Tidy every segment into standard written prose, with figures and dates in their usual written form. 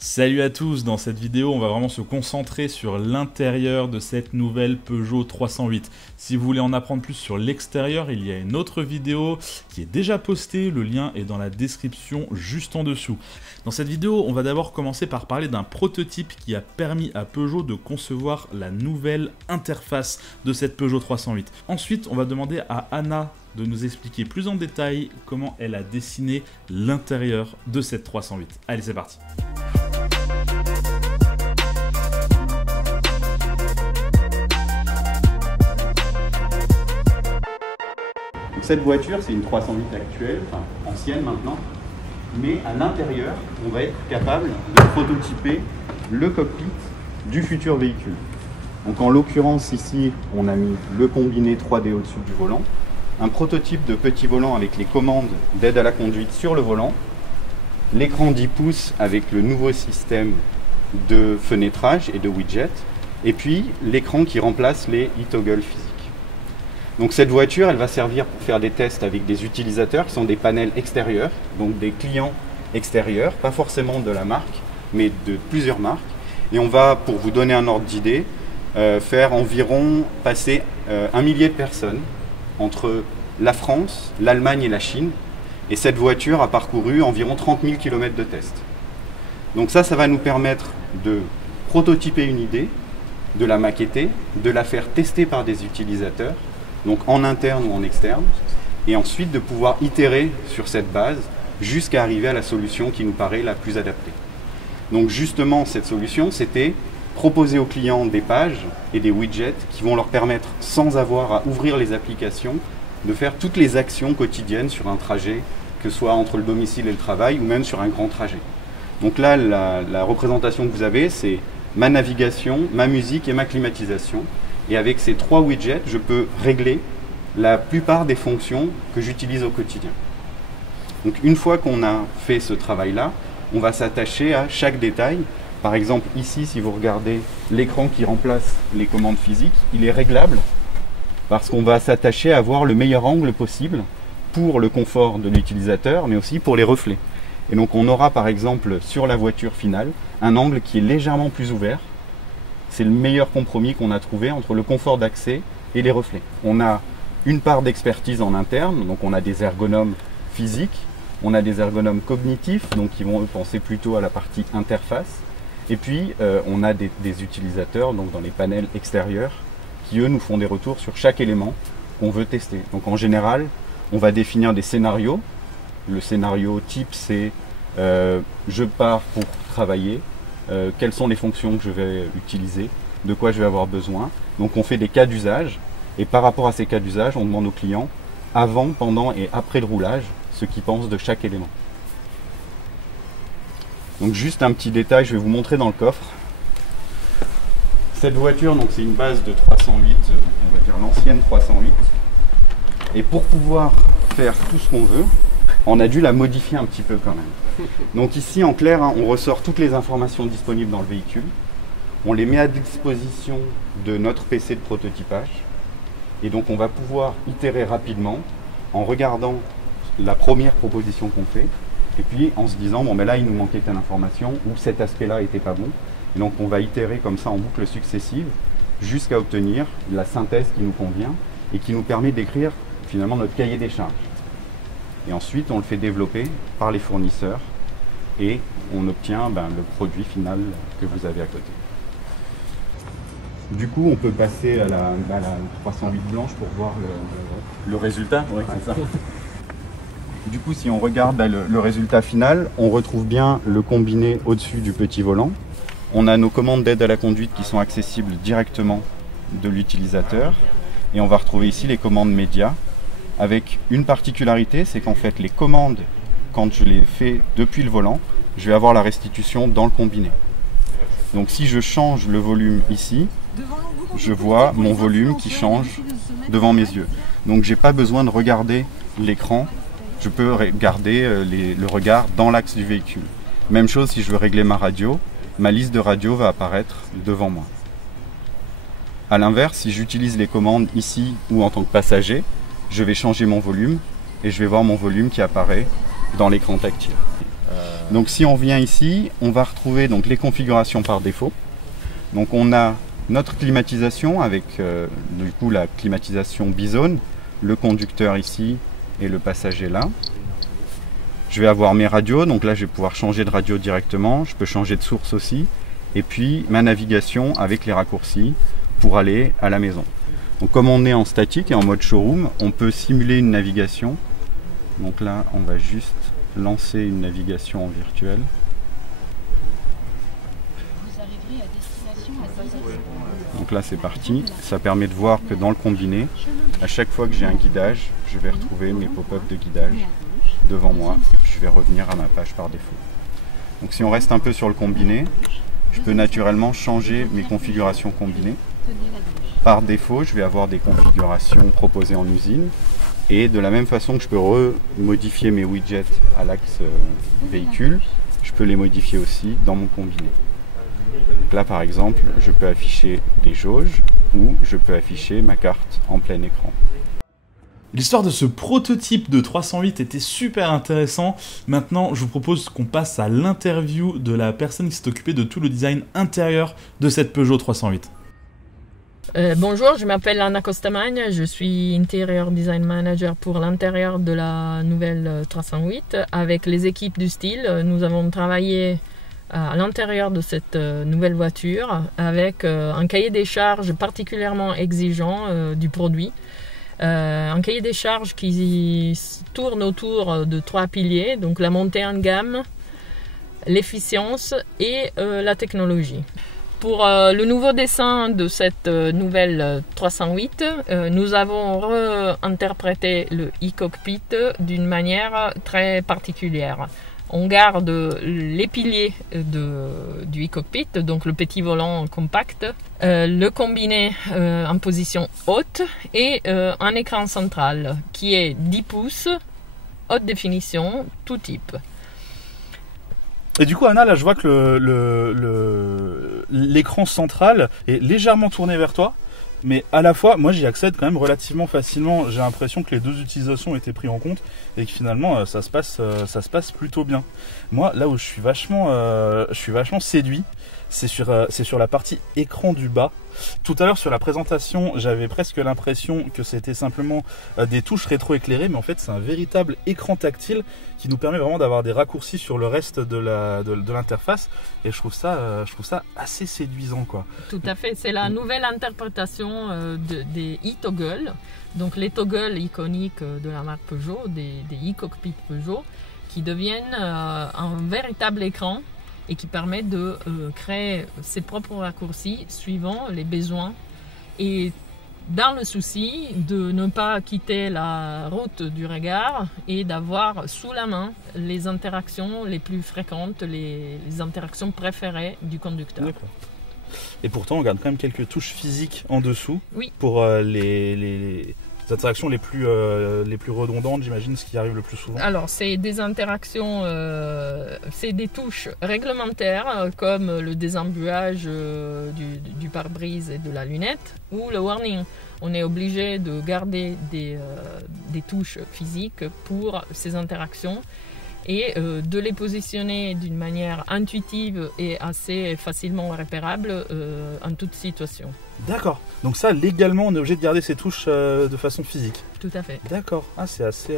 Salut à tous, dans cette vidéo on va vraiment se concentrer sur l'intérieur de cette nouvelle Peugeot 308. Si vous voulez en apprendre plus sur l'extérieur, il y a une autre vidéo qui est déjà postée, le lien est dans la description juste en dessous. Dans cette vidéo, on va d'abord commencer par parler d'un prototype qui a permis à Peugeot de concevoir la nouvelle interface de cette Peugeot 308. Ensuite, on va demander à Anna de nous expliquer plus en détail comment elle a dessiné l'intérieur de cette 308. Allez, c'est parti! Cette voiture, c'est une 308 actuelle, enfin ancienne maintenant, mais à l'intérieur, on va être capable de prototyper le cockpit du futur véhicule. Donc en l'occurrence ici, on a mis le combiné 3D au-dessus du volant, un prototype de petit volant avec les commandes d'aide à la conduite sur le volant, l'écran 10 pouces avec le nouveau système de fenêtrage et de widget, et puis l'écran qui remplace les e-toggles physiques. Donc cette voiture, elle va servir pour faire des tests avec des utilisateurs qui sont des panels extérieurs, donc des clients extérieurs, pas forcément de la marque, mais de plusieurs marques. Et on va, pour vous donner un ordre d'idée, faire environ passer 1 millier de personnes entre la France, l'Allemagne et la Chine. Et cette voiture a parcouru environ 30 000 km de tests. Donc ça va nous permettre de prototyper une idée, de la maqueter, de la faire tester par des utilisateurs, donc en interne ou en externe, et ensuite de pouvoir itérer sur cette base jusqu'à arriver à la solution qui nous paraît la plus adaptée. Donc justement, cette solution, c'était proposer aux clients des pages et des widgets qui vont leur permettre, sans avoir à ouvrir les applications, de faire toutes les actions quotidiennes sur un trajet, que ce soit entre le domicile et le travail, ou même sur un grand trajet. Donc là, la représentation que vous avez, c'est ma navigation, ma musique et ma climatisation. Et avec ces 3 widgets, je peux régler la plupart des fonctions que j'utilise au quotidien. Donc une fois qu'on a fait ce travail-là, on va s'attacher à chaque détail. Par exemple, ici, si vous regardez l'écran qui remplace les commandes physiques, il est réglable parce qu'on va s'attacher à avoir le meilleur angle possible pour le confort de l'utilisateur, mais aussi pour les reflets. Et donc on aura par exemple sur la voiture finale un angle qui est légèrement plus ouvert. C'est le meilleur compromis qu'on a trouvé entre le confort d'accès et les reflets. On a une part d'expertise en interne, donc on a des ergonomes physiques, on a des ergonomes cognitifs, donc qui vont penser plutôt à la partie interface. Et puis on a des utilisateurs donc dans les panels extérieurs qui eux nous font des retours sur chaque élément qu'on veut tester. Donc en général, on va définir des scénarios. Le scénario type c'est je pars pour travailler. Quelles sont les fonctions que je vais utiliser, de quoi je vais avoir besoin. Donc on fait des cas d'usage et par rapport à ces cas d'usage, on demande aux clients avant, pendant et après le roulage ce qu'ils pensent de chaque élément. Donc juste un petit détail, je vais vous montrer dans le coffre. Cette voiture, donc c'est une base de 308, on va dire l'ancienne 308. Et pour pouvoir faire tout ce qu'on veut, on a dû la modifier un petit peu quand même. Donc ici, en clair, on ressort toutes les informations disponibles dans le véhicule. On les met à disposition de notre PC de prototypage. Et donc on va pouvoir itérer rapidement en regardant la première proposition qu'on fait. Et puis en se disant, bon ben là il nous manquait telle information ou cet aspect-là n'était pas bon. Et donc on va itérer comme ça en boucle successive jusqu'à obtenir la synthèse qui nous convient et qui nous permet d'écrire finalement notre cahier des charges. Et ensuite, on le fait développer par les fournisseurs et on obtient le produit final que vous avez à côté. Du coup, on peut passer à la 308 blanche pour voir le résultat. Ouais, c'est ça. Du coup, si on regarde le résultat final, on retrouve bien le combiné au-dessus du petit volant. On a nos commandes d'aide à la conduite qui sont accessibles directement de l'utilisateur. Et on va retrouver ici les commandes médias. Avec une particularité, c'est qu'en fait les commandes, quand je les fais depuis le volant, je vais avoir la restitution dans le combiné. Donc si je change le volume ici, je vois mon volume qui change devant mes yeux. Donc j'ai pas besoin de regarder l'écran, je peux regarder le regard dans l'axe du véhicule. Même chose si je veux régler ma radio, ma liste de radio va apparaître devant moi. A l'inverse, si j'utilise les commandes ici ou en tant que passager, je vais changer mon volume et je vais voir mon volume qui apparaît dans l'écran tactile. Donc si on revient ici, on va retrouver donc les configurations par défaut. Donc on a notre climatisation avec du coup la climatisation bizone, le conducteur ici et le passager là. Je vais avoir mes radios, donc là je vais pouvoir changer de radio directement, je peux changer de source aussi, et puis ma navigation avec les raccourcis pour aller à la maison. Donc comme on est en statique et en mode showroom, on peut simuler une navigation. Donc là on va juste lancer une navigation en virtuel. Donc là c'est parti, ça permet de voir que dans le combiné, à chaque fois que j'ai un guidage, je vais retrouver mes pop-up de guidage devant moi et puis je vais revenir à ma page par défaut. Donc si on reste un peu sur le combiné, je peux naturellement changer mes configurations combinées. Par défaut, je vais avoir des configurations proposées en usine et de la même façon que je peux remodifier mes widgets à l'axe véhicule, je peux les modifier aussi dans mon combiné. Donc là par exemple, je peux afficher des jauges ou je peux afficher ma carte en plein écran. L'histoire de ce prototype de 308 était super intéressant. Maintenant, je vous propose qu'on passe à l'interview de la personne qui s'est occupée de tout le design intérieur de cette Peugeot 308. Bonjour, je m'appelle Anna Costamagne, je suis Interior Design Manager pour l'intérieur de la nouvelle 308. Avec les équipes du style, nous avons travaillé à l'intérieur de cette nouvelle voiture avec un cahier des charges particulièrement exigeant du produit. Un cahier des charges qui tourne autour de 3 piliers, donc la montée en gamme, l'efficience et la technologie. Pour le nouveau dessin de cette nouvelle 308, nous avons réinterprété le e-cockpit d'une manière très particulière. On garde les piliers du e-cockpit, donc le petit volant compact, le combiné en position haute et un écran central qui est 10 pouces, haute définition, tout type. Et du coup, Anna, là, je vois que l'écran central est légèrement tourné vers toi, mais à la fois, moi, j'y accède quand même relativement facilement. J'ai l'impression que les deux utilisations ont été prises en compte et que finalement, ça se passe plutôt bien. Moi, là où je suis vachement séduit, c'est sur la partie écran du bas. Tout à l'heure sur la présentation, j'avais presque l'impression que c'était simplement des touches rétroéclairées, mais en fait c'est un véritable écran tactile qui nous permet vraiment d'avoir des raccourcis sur le reste de l'interface, et je trouve ça assez séduisant, quoi. Tout à fait, c'est la nouvelle interprétation des e-toggles, donc les toggles iconiques de la marque Peugeot, des e-cockpits Peugeot, qui deviennent un véritable écran et qui permet de créer ses propres raccourcis suivant les besoins, et dans le souci de ne pas quitter la route du regard et d'avoir sous la main les interactions les plus fréquentes, les interactions préférées du conducteur. D'accord. Et pourtant on garde quand même quelques touches physiques en dessous, oui, pour les interactions les plus redondantes, j'imagine, ce qui arrive le plus souvent. Alors c'est des interactions, c'est des touches réglementaires comme le désembuage du pare-brise et de la lunette, ou le warning. On est obligé de garder des touches physiques pour ces interactions et de les positionner d'une manière intuitive et assez facilement repérable en toute situation. D'accord. Donc ça, légalement, on est obligé de garder ces touches de façon physique. Tout à fait. D'accord. Ah, c'est assez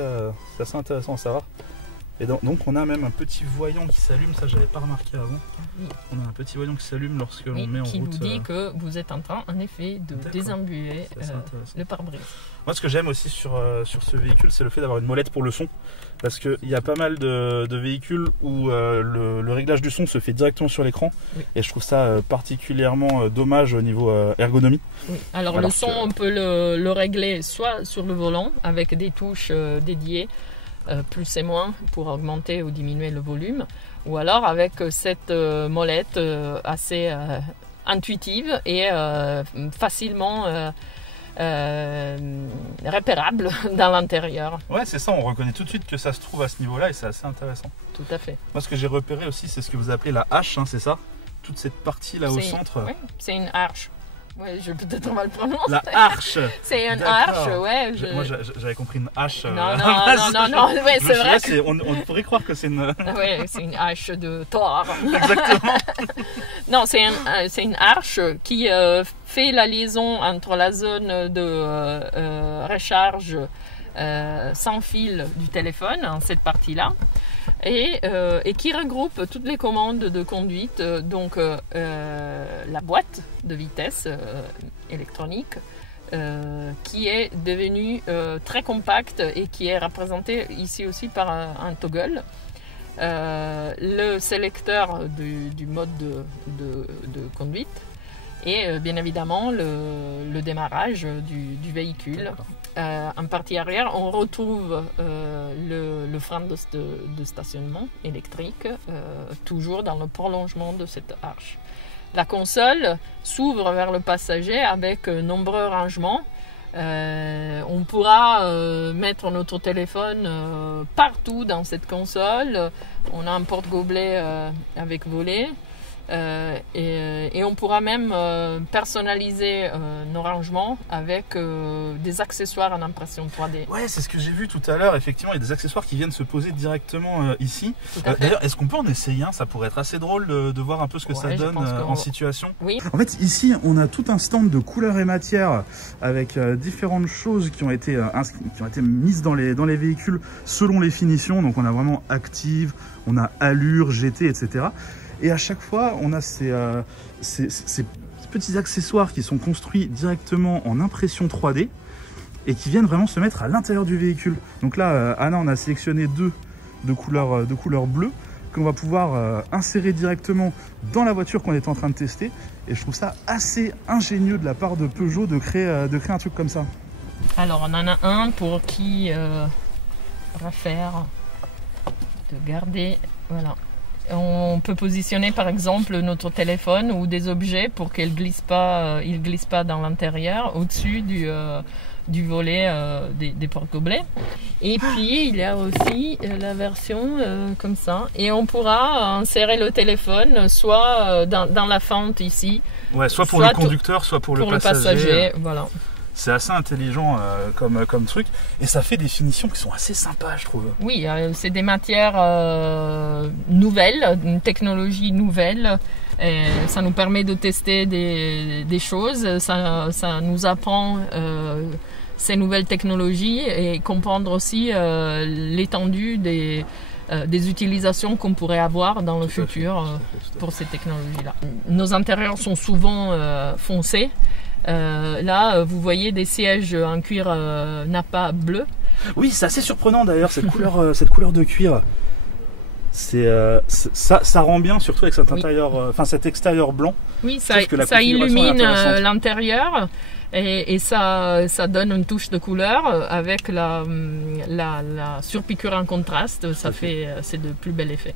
intéressant à savoir. Et donc on a même un petit voyant qui s'allume, ça j'avais pas remarqué avant. Oui. On a un petit voyant qui s'allume lorsque l'on met en route. Qui vous dit que vous êtes en train, en effet, de désembuer le pare-brise. Moi, ce que j'aime aussi sur ce véhicule, c'est le fait d'avoir une molette pour le son. Parce qu'il y a pas mal de véhicules où le réglage du son se fait directement sur l'écran. Oui. Et je trouve ça particulièrement dommage au niveau ergonomie. Oui. Alors le son, on peut le régler soit sur le volant avec des touches dédiées, plus et moins pour augmenter ou diminuer le volume, ou alors avec cette molette assez intuitive et facilement repérable dans l'intérieur. Ouais, c'est ça, on reconnaît tout de suite que ça se trouve à ce niveau-là et c'est assez intéressant. Tout à fait. Moi, ce que j'ai repéré aussi, c'est ce que vous appelez la hache, hein, c'est ça? Toute cette partie là au centre. Oui, c'est une arche. Ouais, je peut-être mal prononcer. La arche. C'est une D'accord. arche, ouais. Moi, j'avais compris une hache. Non, ouais, c'est vrai. On pourrait croire que c'est une. Ouais, c'est une hache de Thor. Exactement. Non, c'est une arche qui fait la liaison entre la zone de recharge sans fil du téléphone, en cette partie-là, et qui regroupe toutes les commandes de conduite, donc la boîte de vitesse électronique, qui est devenue très compacte et qui est représentée ici aussi par un toggle. Le sélecteur du mode de conduite et bien évidemment le démarrage du véhicule. En partie arrière, on retrouve le frein de stationnement électrique, toujours dans le prolongement de cette arche. La console s'ouvre vers le passager avec nombreux rangements. On pourra mettre notre téléphone partout dans cette console. On a un porte-gobelet avec volet. Et on pourra même personnaliser nos rangements avec des accessoires en impression 3D. Ouais, c'est ce que j'ai vu tout à l'heure. Effectivement, il y a des accessoires qui viennent se poser directement ici. D'ailleurs, est-ce qu'on peut en essayer un? Ça pourrait être assez drôle de voir un peu ce que ça donne en situation. Oui. En fait, ici, on a tout un stand de couleurs et matières avec différentes choses qui ont été mises dans les véhicules selon les finitions. Donc, on a vraiment Active, on a Allure, GT, etc. Et à chaque fois, on a ces petits accessoires qui sont construits directement en impression 3D et qui viennent vraiment se mettre à l'intérieur du véhicule. Donc là, Anna, on a sélectionné deux de couleur bleue qu'on va pouvoir insérer directement dans la voiture qu'on est en train de tester. Et je trouve ça assez ingénieux de la part de Peugeot de créer un truc comme ça. Alors, on en a un pour qui préfère de garder... Voilà. On peut positionner par exemple notre téléphone ou des objets pour qu'il glisse pas dans l'intérieur au-dessus du volet des porte-gobelets. Et puis il y a aussi la version comme ça. Et on pourra insérer le téléphone soit dans la fente ici. Ouais, soit pour le conducteur, soit pour le passager. Voilà. C'est assez intelligent comme truc et ça fait des finitions qui sont assez sympas, je trouve. Oui, c'est des matières nouvelles, une technologie nouvelle. Et ça nous permet de tester des choses, ça nous apprend ces nouvelles technologies et comprendre aussi l'étendue des utilisations qu'on pourrait avoir dans le futur pour ces technologies-là. Nos intérieurs sont souvent foncés. Là, vous voyez des sièges en cuir Nappa bleu. Oui, c'est assez surprenant d'ailleurs cette couleur de cuir. Ça rend bien, surtout avec cet intérieur, cet extérieur blanc. Oui, ça illumine l'intérieur et ça donne une touche de couleur avec la surpiqûre en contraste. C'est de plus bel effet.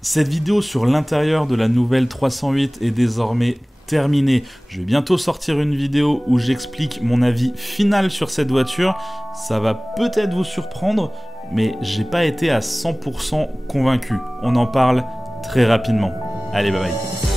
Cette vidéo sur l'intérieur de la nouvelle 308 est désormais terminée. Je vais bientôt sortir une vidéo où j'explique mon avis final sur cette voiture. Ça va peut-être vous surprendre, mais j'ai pas été à 100% convaincu. On en parle très rapidement. Allez, bye bye.